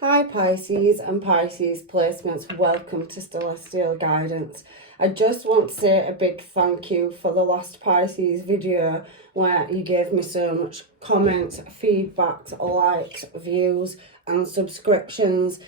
Hi Pisces and Pisces placements, welcome to Celestial Guidance. I just want to say a big thank you for the last Pisces video where you gave me so much comments, feedback, likes, views and subscriptions.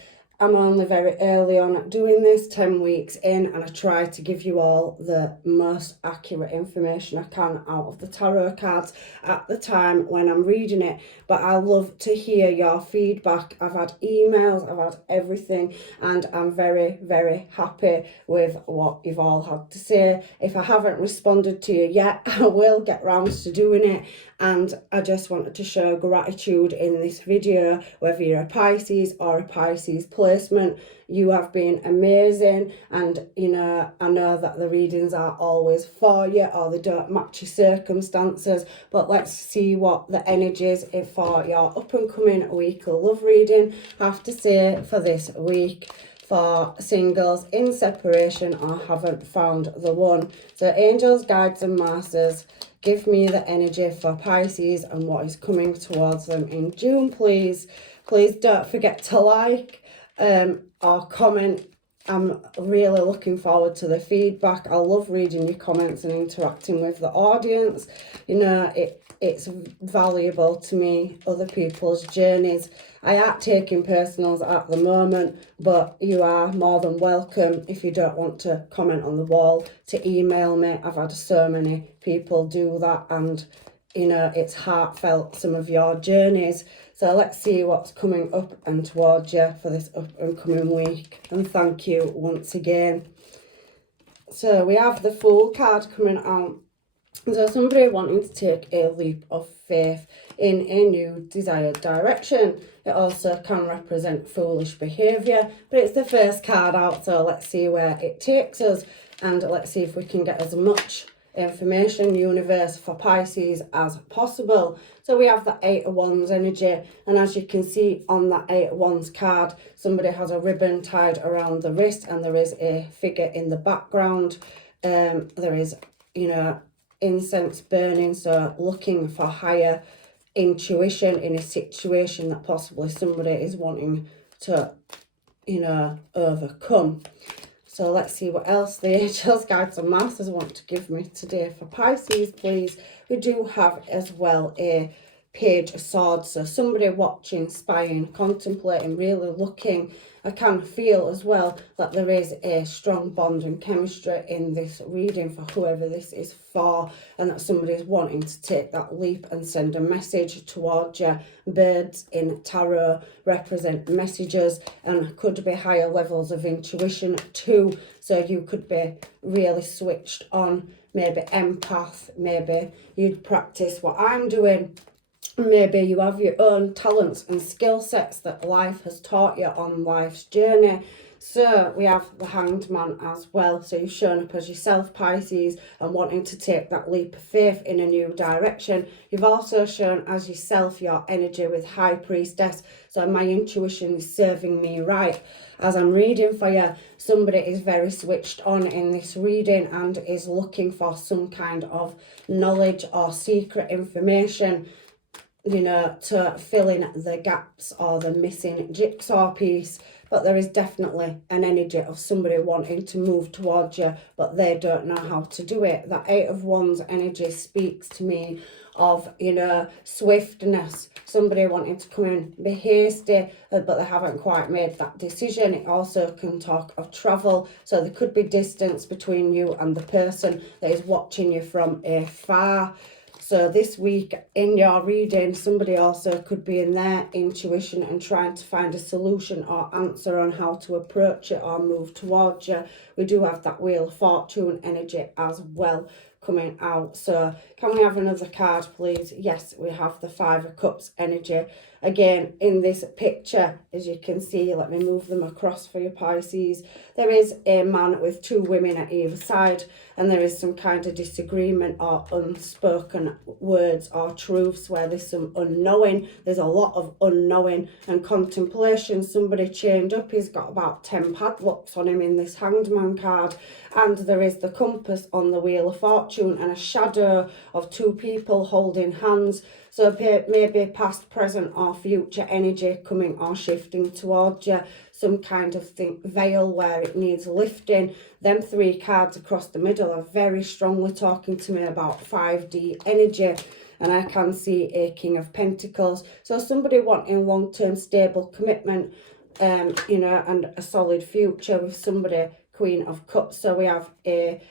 I'm only very early on doing this, 10 weeks in, and I try to give you all the most accurate information I can out of the tarot cards at the time when I'm reading it. But I love to hear your feedback. I've had emails, I've had everything, and I'm very, very happy with what you've all had to say. If I haven't responded to you yet, I will get round to doing it. And I just wanted to show gratitude in this video, whether you're a Pisces or a Pisces placement. You have been amazing, and you know, I know that the readings are always for you or they don't match your circumstances, but let's see what the energies for your up and coming weekly love reading have to say for this week for singles in separation or haven't found the one. So angels, guides and masters, give me the energy for Pisces and what is coming towards them in June, please. Please don't forget to like or comment. I'm really looking forward to the feedback. I love reading your comments and interacting with the audience. You know, it's valuable to me, other people's journeys. I aren't taking personals at the moment, but you are more than welcome, if you don't want to comment on the wall, to email me. I've had so many people do that, and you know, it's heartfelt, some of your journeys. So let's see what's coming up and towards you for this up and coming week. And thank you once again. So we have the Fool card coming out. So somebody wanting to take a leap of faith in a new desired direction. It also can represent foolish behaviour, but it's the first card out, so let's see where it takes us, and let's see if we can get as much information, universe, for Pisces as possible. So we have the Eight of Wands energy, and as you can see on that Eight of Wands card, somebody has a ribbon tied around the wrist and there is a figure in the background. There is, you know, incense burning, so looking for higher intuition in a situation that possibly somebody is wanting to, you know, overcome. So let's see what else the angels, guides and masters want to give me today for Pisces, please. We do have as well a Page of Swords, so somebody watching, spying, contemplating, really looking. I can feel as well that there is a strong bond and chemistry in this reading for whoever this is for, and that somebody is wanting to take that leap and send a message towards you. Birds in tarot represent messages and could be higher levels of intuition too, so you could be really switched on, maybe empath, maybe you'd practice what I'm doing. Maybe you have your own talents and skill sets that life has taught you on life's journey. So we have the Hanged Man as well. So you've shown up as yourself, Pisces, and wanting to take that leap of faith in a new direction. You've also shown as yourself your energy with High Priestess. So my intuition is serving me right. As I'm reading for you, somebody is very switched on in this reading and is looking for some kind of knowledge or secret information, you know, to fill in the gaps or the missing jigsaw piece. But there is definitely an energy of somebody wanting to move towards you, but they don't know how to do it. That Eight of Wands energy speaks to me of, you know, swiftness, somebody wanting to come in, be hasty, but they haven't quite made that decision. It also can talk of travel, so there could be distance between you and the person that is watching you from afar. So this week in your reading, somebody also could be in their intuition and trying to find a solution or answer on how to approach it or move towards you. We do have that Wheel of Fortune energy as well coming out. So can we have another card, please? Yes, we have the Five of Cups energy. Again, in this picture, as you can see, let me move them across for you, Pisces. There is a man with two women at either side, and there is some kind of disagreement or unspoken words or truths where there's some unknowing. There's a lot of unknowing and contemplation. Somebody chained up. He's got about 10 padlocks on him in this Hanged Man card. And there is the compass on the Wheel of Fortune fortune and a shadow of two people holding hands. So maybe past, present or future energy coming or shifting towards you. Some kind of veil where it needs lifting. Them three cards across the middle are very strongly talking to me about 5D energy. And I can see a King of Pentacles. So somebody wanting long-term stable commitment, you know, and a solid future with somebody. Queen of Cups. So we have a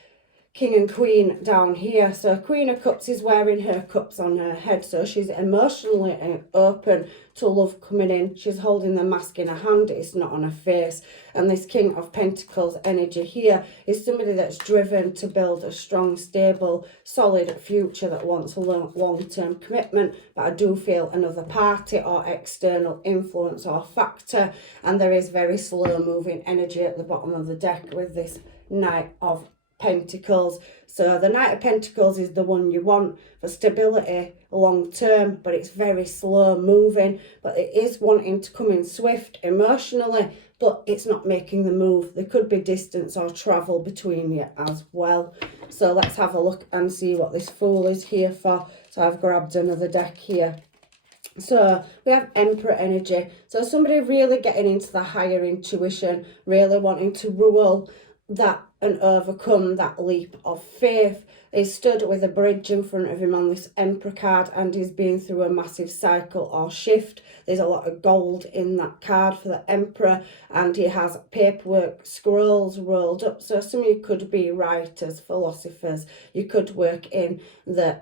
King and Queen down here. So Queen of Cups is wearing her cups on her head. So she's emotionally open to love coming in. She's holding the mask in her hand. It's not on her face. And this King of Pentacles energy here is somebody that's driven to build a strong, stable, solid future that wants a long-term commitment. But I do feel another party or external influence or factor. And there is very slow-moving energy at the bottom of the deck with this Knight of Pentacles. So the Knight of Pentacles is the one you want for stability long term, but it's very slow moving, but it is wanting to come in swift emotionally, but it's not making the move. There could be distance or travel between you as well. So let's have a look and see what this Fool is here for. So I've grabbed another deck here. So we have Emperor energy. So somebody really getting into the higher intuition, really wanting to rule that and overcome that leap of faith. He's stood with a bridge in front of him on this Emperor card, and he's been through a massive cycle or shift. There's a lot of gold in that card for the Emperor, and he has paperwork, scrolls rolled up. So some of you could be writers, philosophers. You could work in the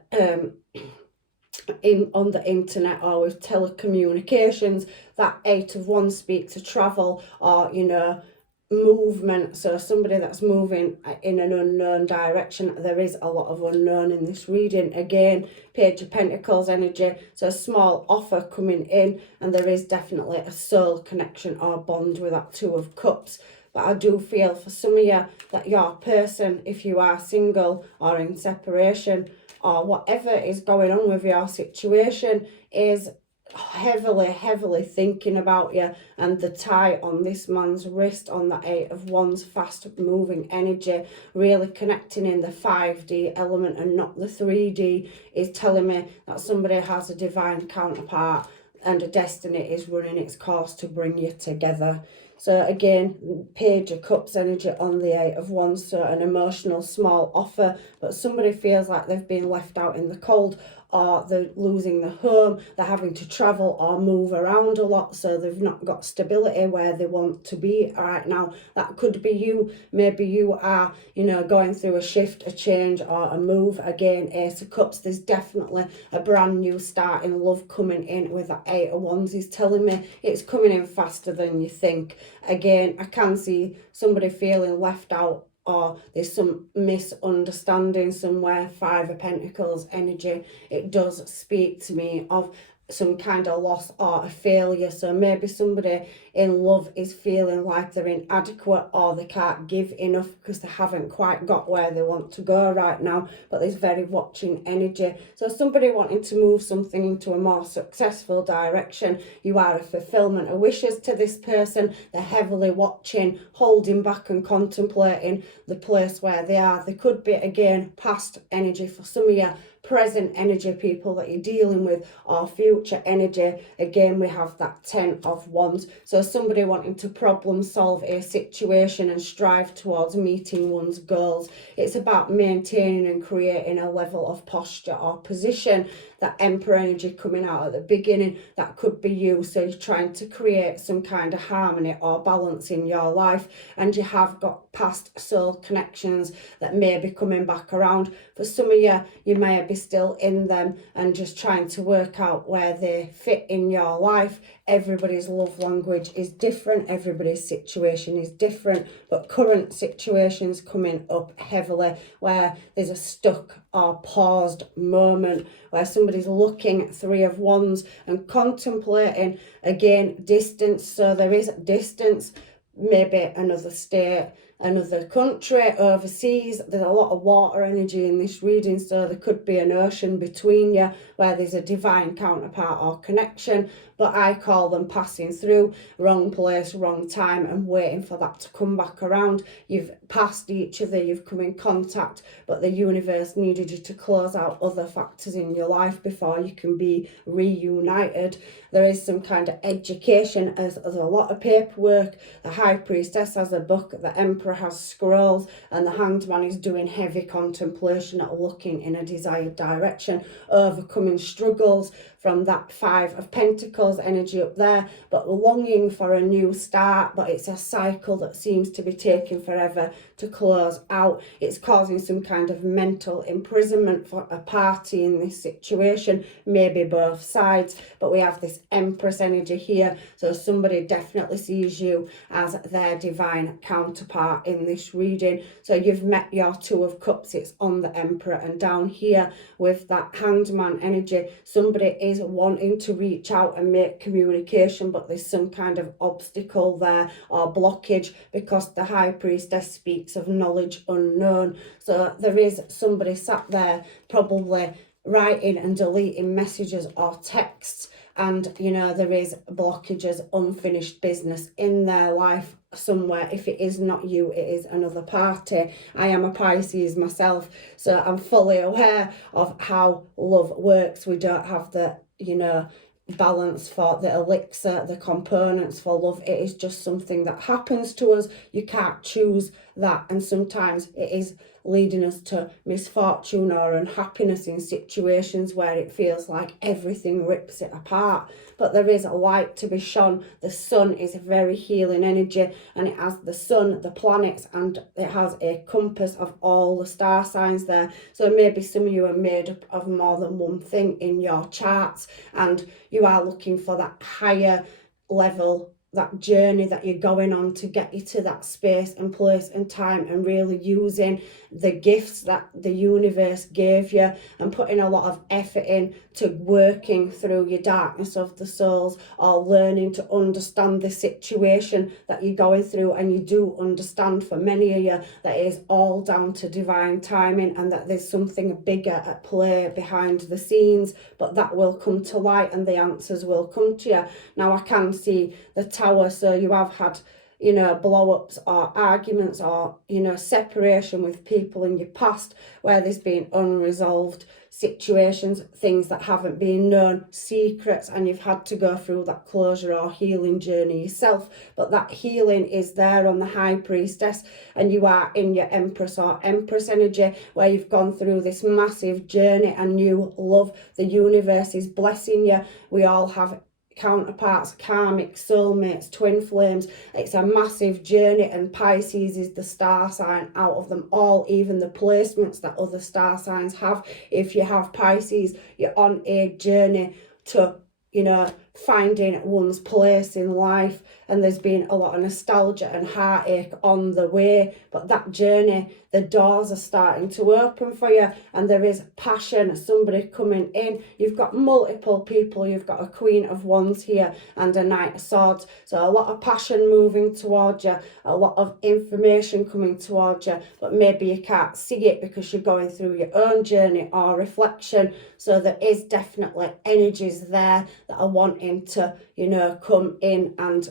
on the internet or with telecommunications. That Eight of Wands speaks to travel or, you know, movement. So somebody that's moving in an unknown direction. There is a lot of unknown in this reading. Again, Page of Pentacles energy. So a small offer coming in, and there is definitely a soul connection or bond with that Two of Cups. But I do feel for some of you that your person, if you are single or in separation or whatever is going on with your situation, is heavily thinking about you. And the tie on this man's wrist on the Eight of Wands, fast moving energy, really connecting in the 5D element and not the 3D, is telling me that somebody has a divine counterpart and a destiny is running its course to bring you together. So again, Page of Cups energy on the Eight of Wands. So an emotional small offer, but somebody feels like they've been left out in the cold, or they're losing the home, they're having to travel or move around a lot, so they've not got stability where they want to be right now. That could be you. Maybe you are, you know, going through a shift, a change or a move. Again, Ace of Cups, there's definitely a brand new start in love coming in with that Eight of Wands. Is telling me it's coming in faster than you think. Again, I can see somebody feeling left out, or there's some misunderstanding somewhere. Five of Pentacles energy, it does speak to me of some kind of loss or a failure. So maybe somebody in love is feeling like they're inadequate or they can't give enough because they haven't quite got where they want to go right now, but there's very watching energy. So somebody wanting to move something into a more successful direction. You are a fulfillment of wishes to this person. They're heavily watching, holding back and contemplating the place where they are. They could be, again, past energy for some of you, present energy, people that you're dealing with, or future energy. Again, we have that Ten of Wands. So somebody wanting to problem solve a situation and strive towards meeting one's goals. It's about maintaining and creating a level of posture or position. That Emperor energy coming out at the beginning, that could be you. So you're trying to create some kind of harmony or balance in your life, and you have got past soul connections that may be coming back around. For some of you, you may be still in them and just trying to work out where they fit in your life. Everybody's love language is different, everybody's situation is different, but current situations coming up heavily where there's a stuck or paused moment where somebody's looking at Three of Wands and contemplating. Again, distance. So there is distance, maybe another state, another country, overseas. There's a lot of water energy in this reading, so there could be an ocean between you where there's a divine counterpart or connection, but I call them passing through, wrong place, wrong time, and waiting for that to come back around. You've passed each other, you've come in contact, but the universe needed you to close out other factors in your life before you can be reunited. There is some kind of education, as a lot of paperwork. The High Priestess has a book, the Emperor has scrolls, and the Hanged Man is doing heavy contemplation, looking in a desired direction, overcoming struggles from that Five of Pentacles energy up there, but longing for a new start. But it's a cycle that seems to be taking forever to close out. It's causing some kind of mental imprisonment for a party in this situation, maybe both sides. But we have this Empress energy here, so somebody definitely sees you as their divine counterpart in this reading. So you've met your Two of Cups, it's on the Emperor, and down here with that Hanged Man energy, somebody is wanting to reach out and make communication, but there's some kind of obstacle there or blockage, because the High Priestess speaks of knowledge unknown. So there is somebody sat there probably writing and deleting messages or texts, and you know, there is blockages, unfinished business in their life somewhere. If it is not you, it is another party. I am a Pisces myself, so I'm fully aware of how love works. We don't have the, you know, balance for the elixir, the components for love. It is just something that happens to us. You can't choose that, and sometimes it is leading us to misfortune or unhappiness in situations where it feels like everything rips it apart. But there is a light to be shone. The sun is a very healing energy, and it has the sun, the planets, and it has a compass of all the star signs there. So maybe some of you are made up of more than one thing in your charts, and you are looking for that higher level, that journey that you're going on to get you to that space and place and time, and really using the gifts that the universe gave you and putting a lot of effort in to working through your darkness of the souls, or learning to understand the situation that you're going through. And you do understand, for many of you, that it is all down to divine timing, and that there's something bigger at play behind the scenes, but that will come to light and the answers will come to you. Now I can see the Tower, so you have had, you know, blow-ups or arguments or, you know, separation with people in your past where there's been unresolved situations, things that haven't been known, secrets, and you've had to go through that closure or healing journey yourself. But that healing is there on the High Priestess, and you are in your Empress or Empress energy, where you've gone through this massive journey and new love. The universe is blessing you. We all have counterparts, karmic, soulmates, twin flames. It's a massive journey, and Pisces is the star sign out of them all, even the placements that other star signs have. If you have Pisces, you're on a journey to, you know, finding one's place in life, and there's been a lot of nostalgia and heartache on the way, but that journey, the doors are starting to open for you, and there is passion, somebody coming in. You've got multiple people, you've got a Queen of Wands here and a Knight of Swords, so a lot of passion moving towards you, a lot of information coming towards you, but maybe you can't see it because you're going through your own journey or reflection. So there is definitely energies there that are wanting to, you know, come in and,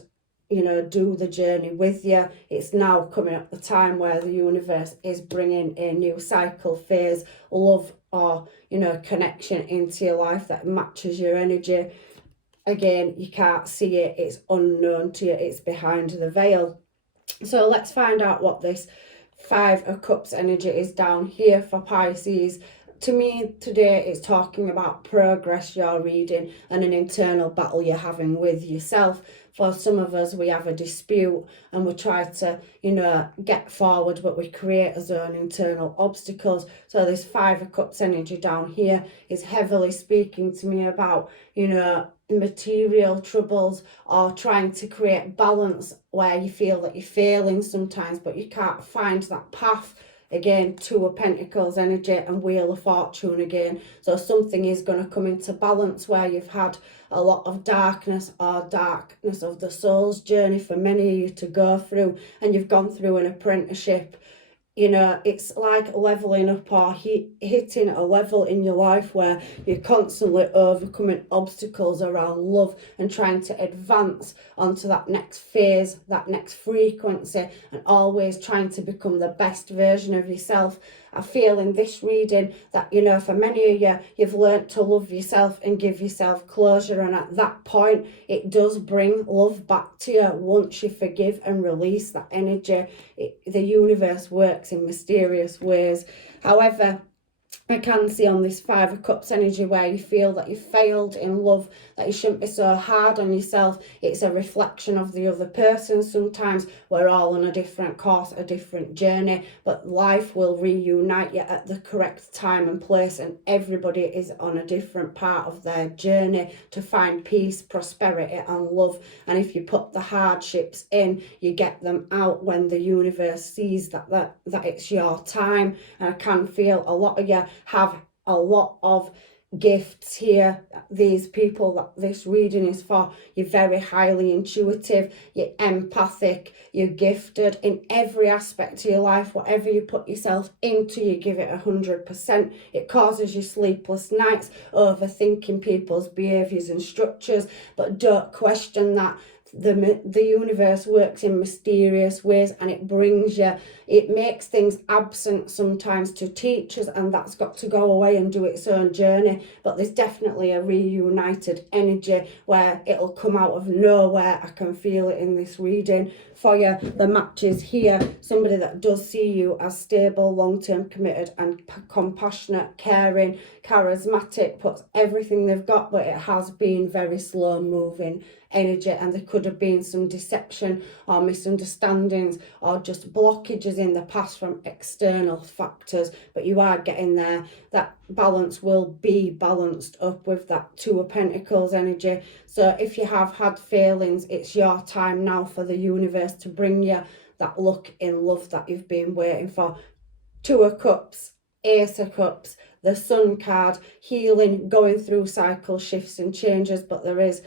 you know, do the journey with you. It's now coming up the time where the universe is bringing a new cycle, phase, love, or, you know, connection into your life that matches your energy. Again, you can't see it, it's unknown to you, it's behind the veil. So let's find out what this Five of Cups energy is down here for Pisces. To me today, it's talking about progress you're reading and an internal battle you're having with yourself. For some of us, we have a dispute and we try to, you know, get forward, but we create our own internal obstacles. So this Five of Cups energy down here is heavily speaking to me about, you know, material troubles, or trying to create balance where you feel that you're failing sometimes, but you can't find that path again, Two of Pentacles energy and Wheel of Fortune again. So something is going to come into balance where you've had a lot of darkness or darkness of the soul's journey for many of you to go through, and you've gone through an apprenticeship. You know, it's like leveling up or hitting a level in your life where you're constantly overcoming obstacles around love and trying to advance onto that next phase, that next frequency, and always trying to become the best version of yourself. I feel in this reading that, you know, for many of you, you've learnt to love yourself and give yourself closure. And at that point, it does bring love back to you once you forgive and release that energy. The universe works in mysterious ways. However, I can see on this Five of Cups energy where you feel that you failed in love, that you shouldn't be so hard on yourself. It's a reflection of the other person. Sometimes we're all on a different course, a different journey, but life will reunite you at the correct time and place, and everybody is on a different part of their journey to find peace, prosperity and love. And if you put the hardships in, you get them out when the universe sees that it's your time. And I can feel a lot of you have a lot of gifts here. These people that this reading is for, you're very highly intuitive, you're empathic, you're gifted in every aspect of your life. Whatever you put yourself into, you give it 100%. It causes you sleepless nights, overthinking people's behaviours and structures, but don't question that. The universe works in mysterious ways, and it makes things absent sometimes to teach us, and that's got to go away and do its own journey. But there's definitely a reunited energy where it'll come out of nowhere. I can feel it in this reading for you. The match is here. Somebody that does see you as stable, long-term committed and compassionate, caring, charismatic, puts everything they've got, but it has been very slow moving energy, and there could have been some deception or misunderstandings or just blockages in the past from external factors, but you are getting there. That balance will be balanced up with that Two of Pentacles energy. So if you have had failings, it's your time now for the universe to bring you that luck in love that you've been waiting for. Two of Cups, Ace of Cups, the Sun card, healing, going through cycle shifts and changes, but there is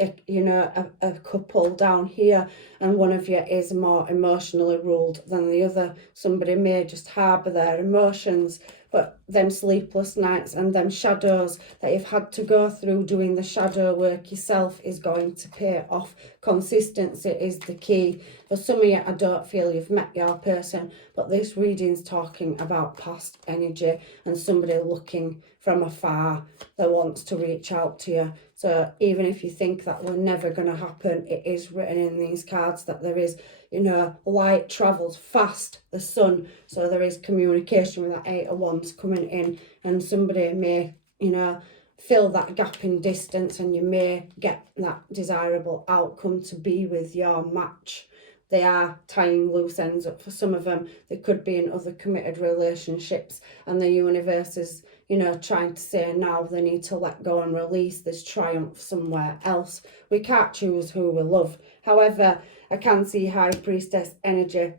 a couple down here, and one of you is more emotionally ruled than the other. Somebody may just harbour their emotions, but them sleepless nights and them shadows that you've had to go through doing the shadow work yourself is going to pay off. Consistency is the key. For some of you, I don't feel you've met your person, but this reading's talking about past energy and somebody looking from afar that wants to reach out to you. So even if you think that we're never going to happen, it is written in these cards that there is, light travels fast, the sun. So there is communication with that Eight of Wands coming in, and somebody may, fill that gap in distance, and you may get that desirable outcome to be with your match. They are tying loose ends up for some of them. They could be in other committed relationships, and the universe is, trying to say now they need to let go and release. There's triumph somewhere else. We can't choose who we love. However, I can see High Priestess energy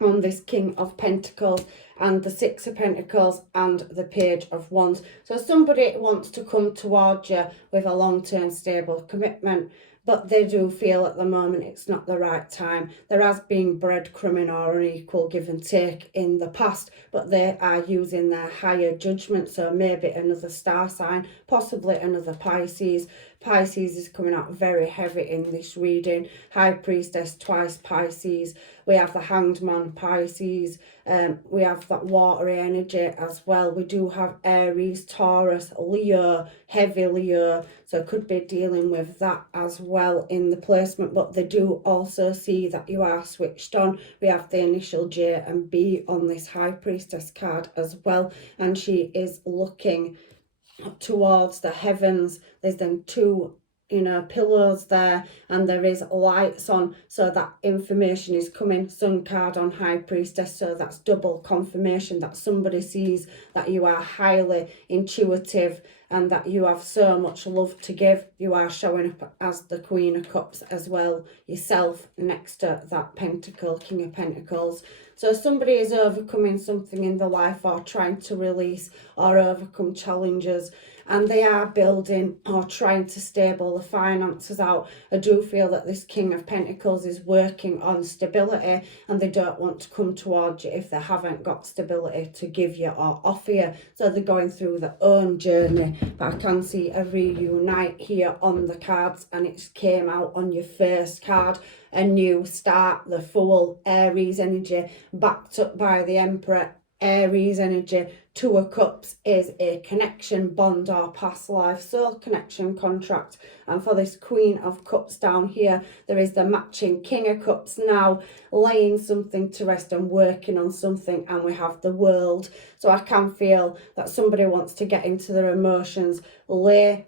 on this King of Pentacles and the Six of Pentacles and the Page of Wands. So somebody wants to come towards you with a long-term stable commitment, but they do feel at the moment it's not the right time. There has been breadcrumbing or unequal give and take in the past, but they are using their higher judgment. So maybe another star sign, possibly another Pisces. Pisces is coming out very heavy in this reading. High Priestess twice Pisces. We have the Hanged Man Pisces. We have that watery energy as well. We do have Aries, Taurus, Leo, heavy Leo. So could be dealing with that as well in the placement. But they do also see that you are switched on. We have the initial J and B on this High Priestess card as well. And she is looking towards the heavens. There's then two pillows there, and there is lights on, so that information is coming. Sun card on High Priestess, so that's double confirmation that somebody sees that you are highly intuitive, and that you have so much love to give. You are showing up as the Queen of Cups as well yourself, next to that Pentacle, King of Pentacles. So somebody is overcoming something in their life, or trying to release or overcome challenges, and they are building or trying to stable the finances out. I do feel that this King of Pentacles is working on stability, and they don't want to come towards you if they haven't got stability to give you or offer you. So they're going through their own journey. But I can see a reunite here on the cards, and it came out on your first card. A new start, the Fool, Aries energy, backed up by the Emperor, Aries energy. Two of Cups is a connection, bond, or past life soul connection, contract. And for this Queen of Cups down here, there is the matching King of Cups now, laying something to rest and working on something. And we have the World. So I can feel that somebody wants to get into their emotions, lay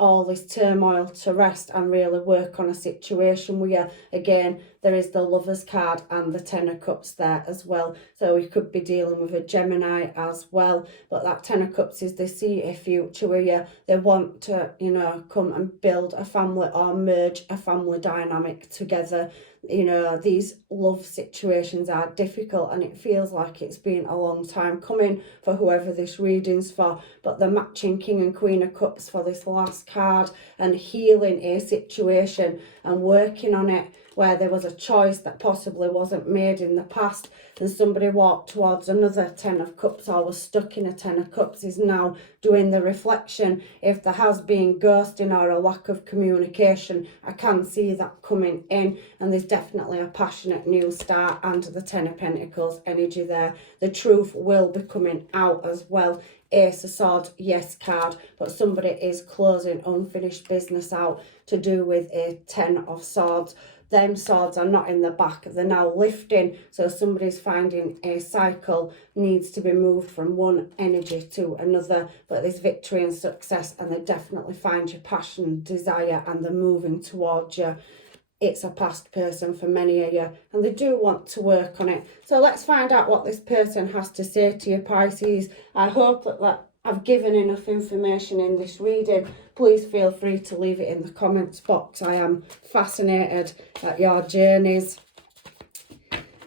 all this turmoil to rest, and really work on a situation where, again, there is the Lovers card and the Ten of Cups there as well. So we could be dealing with a Gemini as well. But that Ten of Cups is they see a future where they want to, you know, come and build a family or merge a family dynamic together. You know, these love situations are difficult, and it feels like it's been a long time coming for whoever this reading's for. But the matching King and Queen of Cups for this last card, and healing a situation and working on it where there was a choice that possibly wasn't made in the past, and somebody walked towards another Ten of Cups or was stuck in a Ten of Cups, is now doing the reflection. If there has been ghosting or a lack of communication, I can see that coming in, and there's definitely a passionate new start, and the Ten of Pentacles energy there. The truth will be coming out as well. Ace of Swords, yes card, but somebody is closing unfinished business out to do with a Ten of Swords. Them swords are not in the back, they're now lifting. So somebody's finding a cycle needs to be moved from one energy to another. But there's victory and success, and they definitely find your passion, desire, and they're moving towards you. It's a past person for many of you, and they do want to work on it. So let's find out what this person has to say to you, Pisces. I hope that I've given enough information in this reading. Please feel free to leave it in the comments box. I am fascinated at your journeys,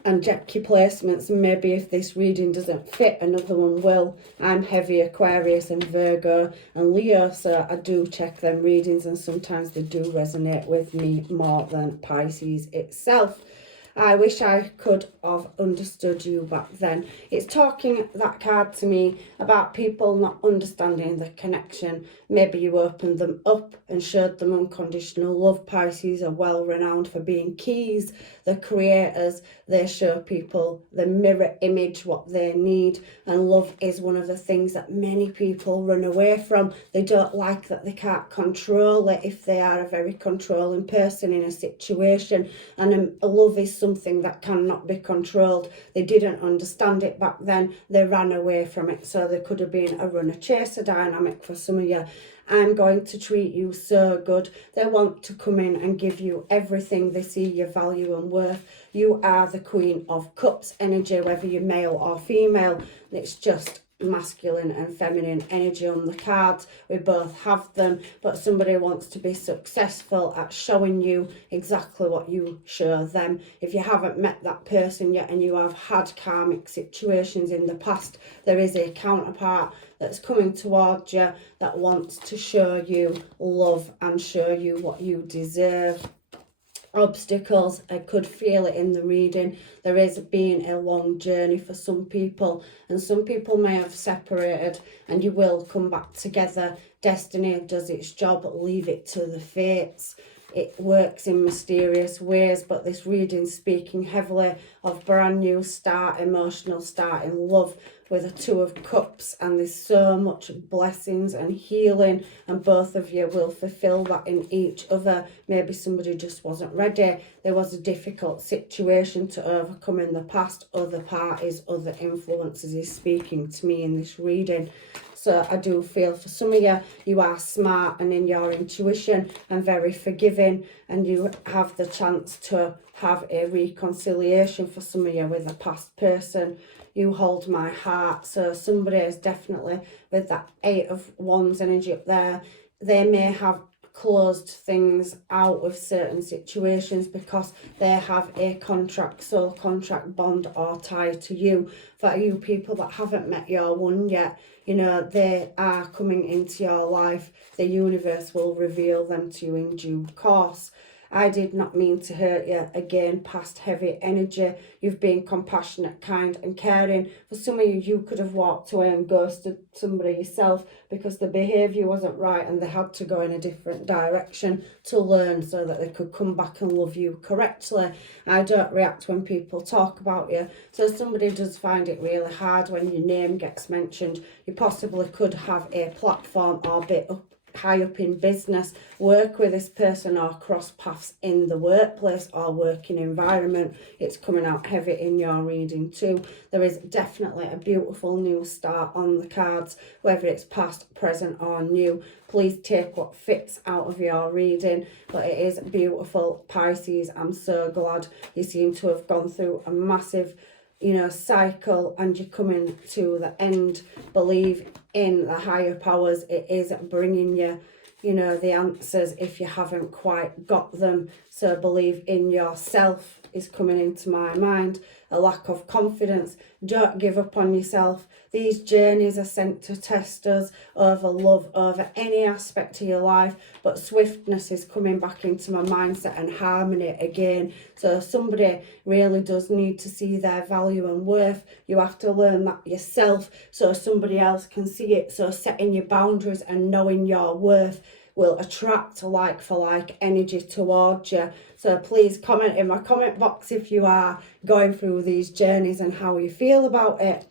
and check your placements, and maybe if this reading doesn't fit, another one will. I'm heavy Aquarius and Virgo and Leo, so I do check them readings, and sometimes they do resonate with me more than Pisces itself. I wish I could have understood you back then. It's talking, that card, to me about people not understanding the connection. Maybe you opened them up and showed them unconditional love. Pisces are well renowned for being keys, the creators. They show people the mirror image, what they need. And love is one of the things that many people run away from. They don't like that they can't control it if they are a very controlling person in a situation. And love is something that cannot be controlled. They didn't understand it back then. They ran away from it. So there could have been a runner-chaser dynamic for some of you. I'm going to treat you so good. They want to come in and give you everything. They see your value and worth. You are the Queen of Cups energy, whether you're male or female. It's just masculine and feminine energy on the cards. We both have them, but somebody wants to be successful at showing you exactly what you show them. If you haven't met that person yet and you have had karmic situations in the past, there is a counterpart that's coming towards you that wants to show you love and show you what you deserve. Obstacles, I could feel it in the reading. There is been a long journey for some people, and some people may have separated, and you will come back together. Destiny does its job. Leave it to the fates. It works in mysterious ways, but this reading's speaking heavily of brand new start, emotional start in love, with a Two of Cups, and there's so much blessings and healing, and both of you will fulfill that in each other. Maybe somebody just wasn't ready. There was a difficult situation to overcome in the past. Other parties, other influences is speaking to me in this reading. So I do feel for some of you, you are smart and in your intuition and very forgiving, and you have the chance to have a reconciliation for some of you with a past person. You hold my heart. So somebody is definitely with that 8 of Wands energy up there. They may have closed things out with certain situations because they have a contract, soul contract, bond or tie to you. For you people that haven't met your one yet, you know, they are coming into your life. The universe will reveal them to you in due course. I did not mean to hurt you. Again, past heavy energy. You've been compassionate, kind and caring. For some of you, you could have walked away and ghosted somebody yourself because the behaviour wasn't right and they had to go in a different direction to learn so that they could come back and love you correctly. I don't react when people talk about you. So somebody does find it really hard when your name gets mentioned. You possibly could have a platform or bit up high up in business, work with this person or cross paths in the workplace or working environment. It's coming out heavy in your reading too. There is definitely a beautiful new start on the cards, whether it's past, present or new. Please take what fits out of your reading, but it is beautiful, Pisces. I'm so glad you seem to have gone through a massive, you know, cycle and you're coming to the end. Believe in the higher powers. It is bringing you, you know, the answers if you haven't quite got them. So believe in yourself is coming into my mind. A lack of confidence. Don't give up on yourself. These journeys are sent to test us over love, over any aspect of your life, but swiftness is coming back into my mindset and harmony again. So somebody really does need to see their value and worth. You have to learn that yourself so somebody else can see it. So setting your boundaries and knowing your worth will attract like for like energy towards you. So please comment in my comment box if you are going through these journeys and how you feel about it.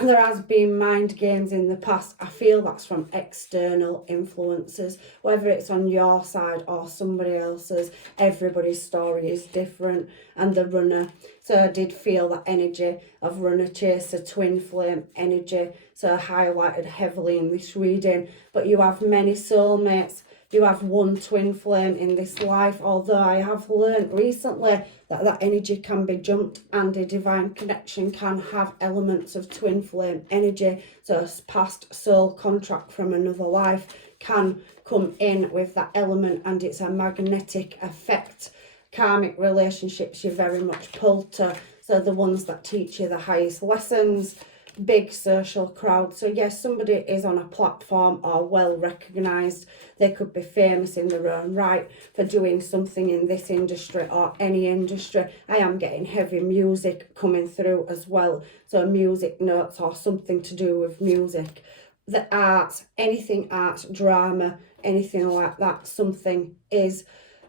And there has been mind games in the past. I feel that's from external influences, whether it's on your side or somebody else's. Everybody's story is different. And the runner. So I did feel that energy of runner, chaser, twin flame energy. So highlighted heavily in this reading. But you have many soulmates. You have one twin flame in this life, although I have learned recently that energy can be jumped and a divine connection can have elements of twin flame energy. So a past soul contract from another life can come in with that element and it's a magnetic effect. Karmic relationships you're very much pulled to. So the ones that teach you the highest lessons. Big social crowd. So yes, somebody is on a platform or well recognized. They could be famous in their own right for doing something in this industry or any industry. I am getting heavy music coming through as well. So music notes or something to do with music. The arts, anything arts, drama, anything like that, something is.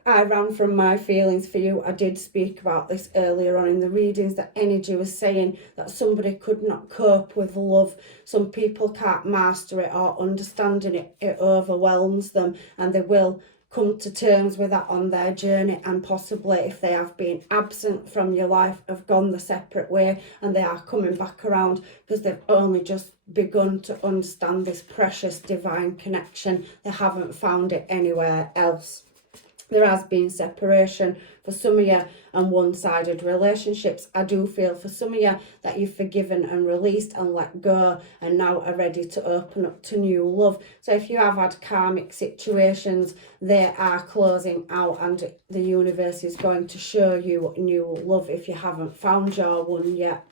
I ran from my feelings for you. I did speak about this earlier on in the readings. That energy was saying that somebody could not cope with love. Some people can't master it or understanding it. It overwhelms them and they will come to terms with that on their journey, and possibly if they have been absent from your life, have gone the separate way and they are coming back around because they've only just begun to understand this precious divine connection. They haven't found it anywhere else. There has been separation for some of you and one-sided relationships. I do feel for some of you that you've forgiven and released and let go and now are ready to open up to new love. So if you have had karmic situations, they are closing out and the universe is going to show you new love if you haven't found your one yet.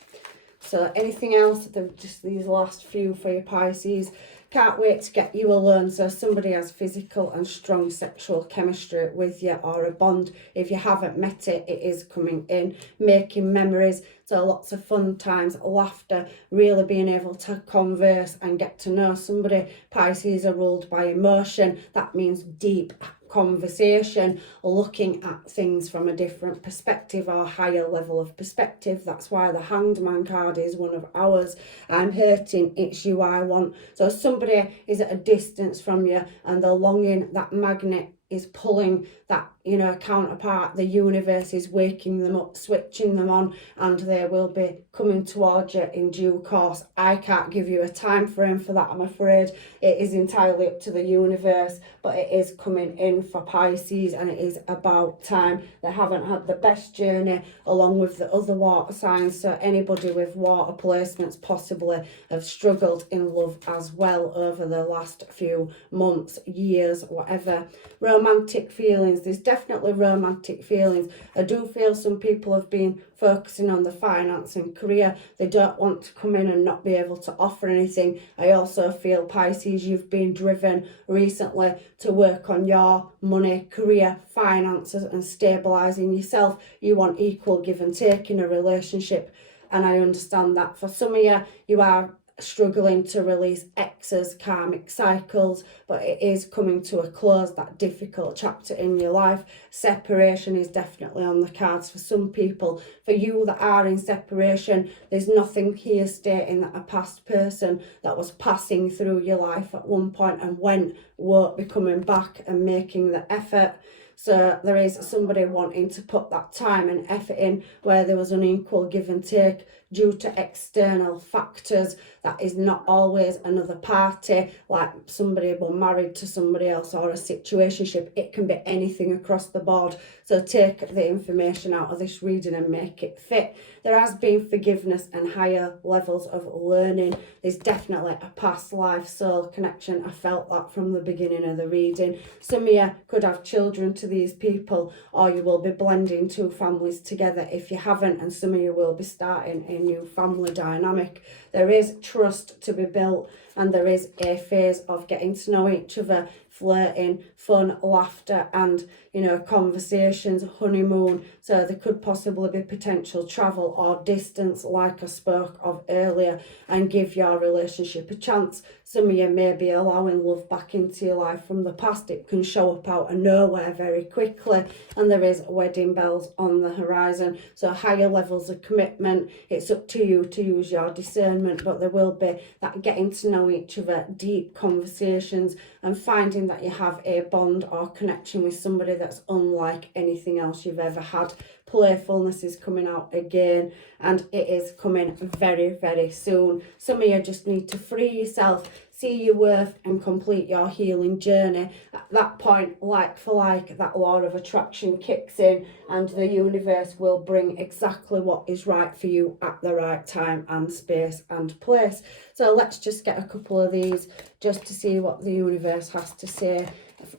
So anything else? Just these last few for your Pisces. Can't wait to get you alone. So somebody has physical and strong sexual chemistry with you or a bond. If you haven't met it, it is coming in. Making memories. So lots of fun times, laughter, really being able to converse and get to know somebody. Pisces are ruled by emotion. That means deep conversation, looking at things from a different perspective or higher level of perspective. That's why the Hanged Man card is one of ours. I'm hurting, it's you I want. So somebody is at a distance from you and the longing, that magnet is pulling that, you know, counterpart, the universe is waking them up, switching them on, and they will be coming towards you in due course. I can't give you a time frame for that, I'm afraid. It is entirely up to the universe, but it is coming in for Pisces, and it is about time. They haven't had the best journey along with the other water signs, so anybody with water placements possibly have struggled in love as well over the last few months, years, whatever. Romantic feelings, there's definitely romantic feelings. I do feel some people have been focusing on the finance and career. They don't want to come in and not be able to offer anything. I also feel, Pisces, you've been driven recently to work on your money, career, finances, and stabilising yourself. You want equal give and take in a relationship, and I understand that. For some of you, you are struggling to release exes, karmic cycles, but it is coming to a close, that difficult chapter in your life. Separation is definitely on the cards for some people. For you that are in separation, there's nothing here stating that a past person that was passing through your life at one point and won't be coming back and making the effort. So there is somebody wanting to put that time and effort in where there was unequal give and take due to external factors. That is not always another party, like somebody was married to somebody else or a situationship. It can be anything across the board. So take the information out of this reading and make it fit. There has been forgiveness and higher levels of learning. There's definitely a past life soul connection. I felt that from the beginning of the reading. Some of you could have children to these people, or you will be blending two families together if you haven't, and some of you will be starting a new family dynamic. There is trust to be built, and there is a phase of getting to know each other, flirting, fun, laughter, and, you know, conversations, honeymoon. So there could possibly be potential travel or distance, like I spoke of earlier, and give your relationship a chance. Some of you may be allowing love back into your life from the past. It can show up out of nowhere very quickly, and there is wedding bells on the horizon. So higher levels of commitment. It's up to you to use your discernment, but there will be that getting to know each other, deep conversations, and finding that you have a bond or connection with somebody that's unlike anything else you've ever had. Playfulness is coming out again, and it is coming very, very soon. Some of you just need to free yourself, see your worth, and complete your healing journey. At that point, like for like, that law of attraction kicks in, and the universe will bring exactly what is right for you at the right time and space and place. So let's just get a couple of these just to see what the universe has to say.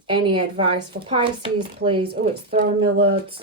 Any advice for Pisces, please? Oh, it's throwing me loads.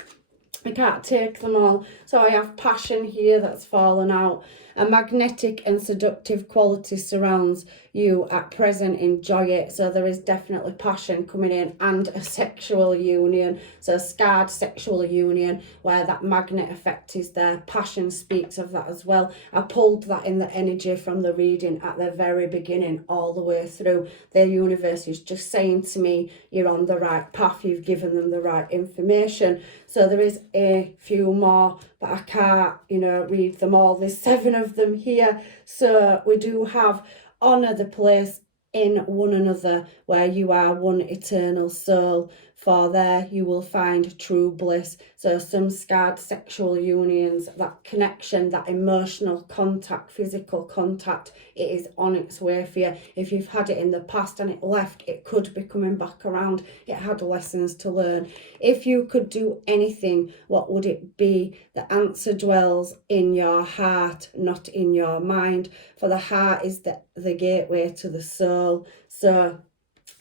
I can't take them all. So I have passion here that's fallen out. A magnetic and seductive quality surrounds you at present. Enjoy it. So there is definitely passion coming in, and a sexual union. So scarred sexual union where that magnet effect is there. Passion speaks of that as well. I pulled that in the energy from the reading at the very beginning all the way through. The universe is just saying to me, you're on the right path. You've given them the right information. So there is a few more, but I can't, you know, read them all. There's 7 of them here. So we do have honour the place in one another where you are one eternal soul. For there you will find true bliss. So some scarred sexual unions, that connection, that emotional contact, physical contact, it is on its way for you. If you've had it in the past and it left, it could be coming back around. It had lessons to learn. If you could do anything, what would it be? The answer dwells in your heart, not in your mind. For the heart is the gateway to the soul. So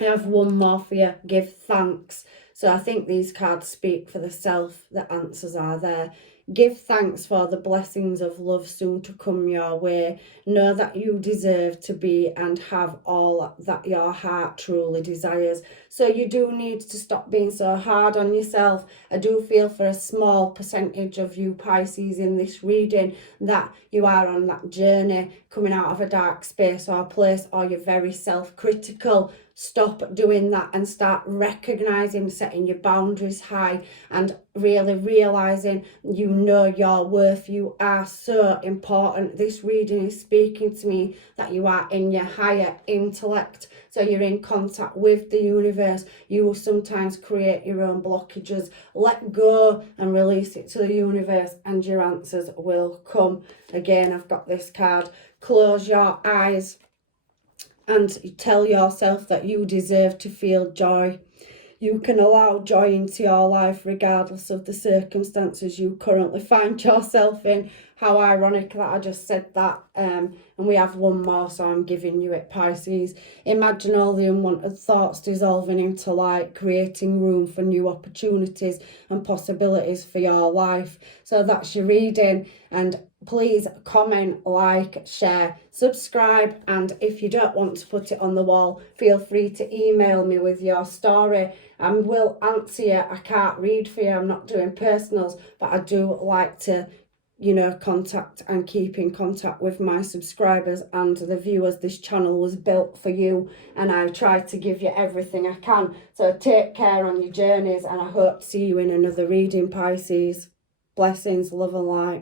I have one more for you. Give thanks. So I think these cards speak for the self. The answers are there. Give thanks for the blessings of love soon to come your way. Know that you deserve to be and have all that your heart truly desires. So you do need to stop being so hard on yourself. I do feel for a small percentage of you Pisces in this reading that you are on that journey coming out of a dark space or place, or you're very self-critical. stop doing that and start recognizing, setting your boundaries high, and really realizing you know your worth. You are so important. This reading is speaking to me that you are in your higher intellect, so you're in contact with the universe. You will sometimes create your own blockages. Let go and release it to the universe, and your answers will come. Again, I've got this card. Close your eyes and tell yourself that you deserve to feel joy. You can allow joy into your life regardless of the circumstances you currently find yourself in. How ironic that I just said that. And we have one more, so I'm giving you it, Pisces. Imagine all the unwanted thoughts dissolving into light, creating room for new opportunities and possibilities for your life. So that's your reading, and please comment, like, share, subscribe, and if you don't want to put it on the wall, feel free to email me with your story. I will answer you. I can't read for you, I'm not doing personals, but I do like to, you know, contact and keep in contact with my subscribers and the viewers. This channel was built for you, and I try to give you everything I can. So take care on your journeys, and I hope to see you in another reading, Pisces. Blessings, love and light.